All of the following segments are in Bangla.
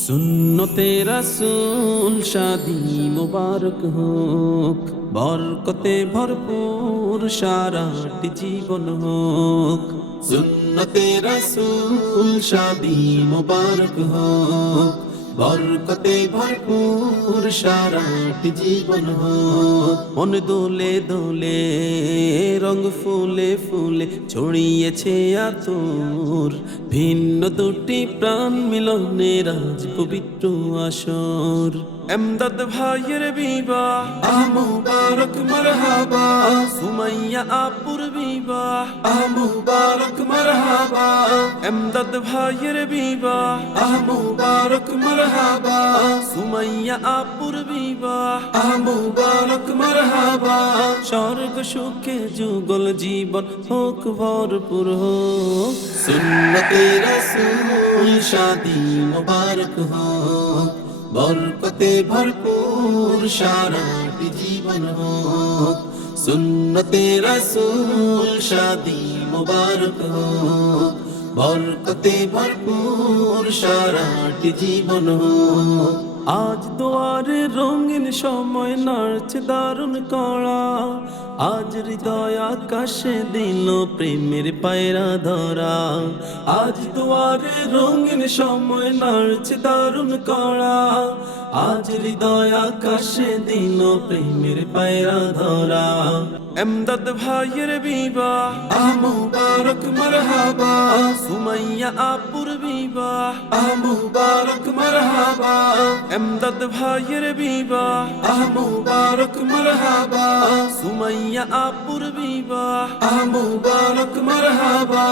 সুন্নতে রাসূল শাদি মুবারক হোক, বরকতে ভরপুর সারাটি জীবন হোক। সুন্নতে রাসূল শাদি মুবারক হোক, বরকতে ভরপুর সারাটি জীবন হোক। মন দোলে দোলে রঙ ফুলে ফুলে ছড়িয়েছে আতর, ভিন্ন দুটি প্রাণ মিলনের আজ পবিত্র আসর। এমদাদ ভাইয়ের বিবাহ মুবারক মারহাবা, সুমাইয়া আপুর বিবাহ মুবারক মারহাবা। এমদাদ ভাইয়ের বিবাহ মুবারক মারহাবা, সুমাইয়া আপুর বিবাহ মুবারক মারহাবা। স্বর্গ সুখে যুগল জীবন হোক ভরপুর হোক। সুন্নতে রাসূল শাদি মুবারক হোক, বরকতে ভরপুর সারাটি জীবন হোক। সুন্নতে রাসূল শাদি মুবারক হোক, বরকতে ভরপুর সারাটি জীবন হোক। আজ দুয়ারে রঙিন সময় নাড়ছে দারুণ কড়া, আজ হৃদয় আকাশে দিল প্রেমের পায়রা ধরা। আজ দুয়ারে রঙিন সময় নাড়ছে দারুণ কড়া, আজ হৃদয় আকাশে দিল প্রেমের পায়রা ধরা। এমদাদ ভাইয়ের বিবাহ মুবারক মারহাবা, সুমাইয়া আপুর বিবাহ মুবারক মারহাবা। এমদাদ ভাইয়ের বিবাহ মুবারক মারহাবা, সুমাইয়া আপুর বিবাহ মুবারক মারহাবা।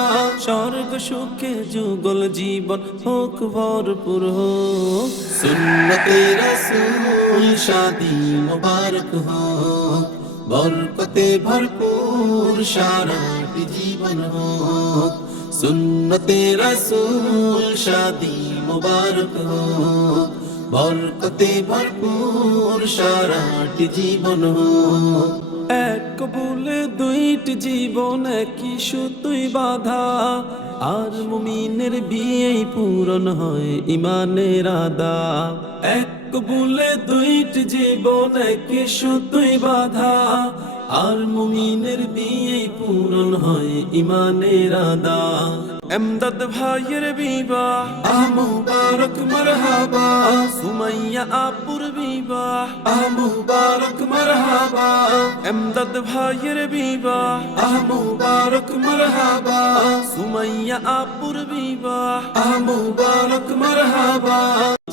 স্বর্গ সুখে যুগল জীবন হোক ভরপুর হোক। সুন্নতে রাসূল শাদি মুবারক হোক, বরকতে ভরপুর সারাটি জীবন হোক। সুন্নতে রাসূল শাদি মুবারক হোক, বরকতে ভরপুর সারাটি জীবন হোক। এক কবুলে দুইটি জীবন একই সুতোয় বাঁধা, আর মুমিনের বিয়ে পূরণ হয় ইমানের আদা। এক কবুলে দুইটি জীবন একই সুতোয় বাঁধা, আর মুমিনের বিয়ে পূরণ হয় ইমানের আদা। এমদাদ ভাইয়ের বিবাহ মুবারক মারহাবা, সুমাইয়া আপুর বিবাহ মুবারক মারহাবা। এমদাদ ভাইয়ের বিবাহ মুবারক মারহাবা, সুমাইয়া আপুর বিবাহ মুবারক মারহাবা।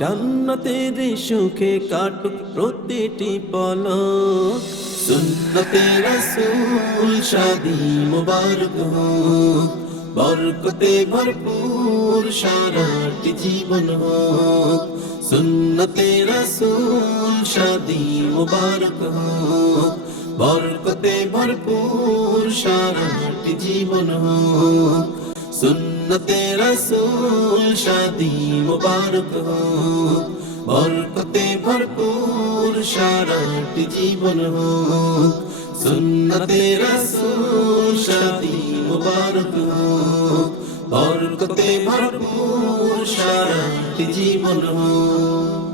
জান্নাতের সুখে কাটুক প্রতিটি পলক, সুন্নতে রাসূল শাদি মুবারক হোক, বরকতে ভরপুর সারাটি জীবন হোক। সুন্নতে রাসূল শাদি মুবারক হোক, বরকতে ভরপুর সারাটি জীবন হোক। সুন্নতে রাসূল শাদি মুবারক হোক, বরকতে ভরপুর সারাটি জীবন হোক। সুন্নতে রাসূল শাদি মুবারক হোক, বরকতে ভরপুর সারাটি জীবন হোক।